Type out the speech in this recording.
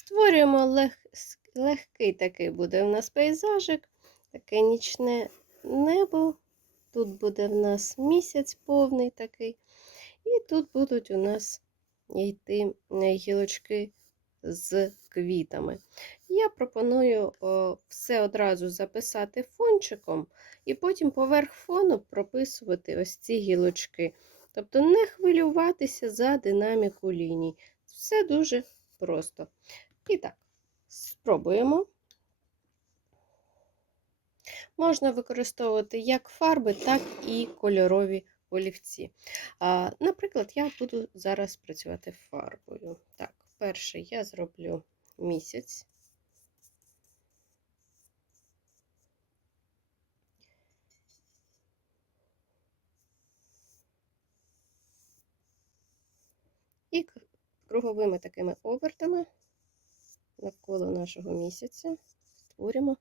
Створюємо лег... легкий такий буде у нас пейзажик, таке нічне небо. Тут буде в нас місяць повний такий. І тут будуть у нас йти е, гілочки з квітами. Я пропоную все одразу записати фончиком, і потім поверх фону прописувати ось ці гілочки. Тобто не хвилюватися за динаміку ліній. Все дуже просто. І так, спробуємо. Можна використовувати як фарби, так і кольорові олівці. А, наприклад, я буду зараз працювати фарбою. Так, перше я зроблю місяць. І круговими такими обертами навколо нашого місяця. Створимо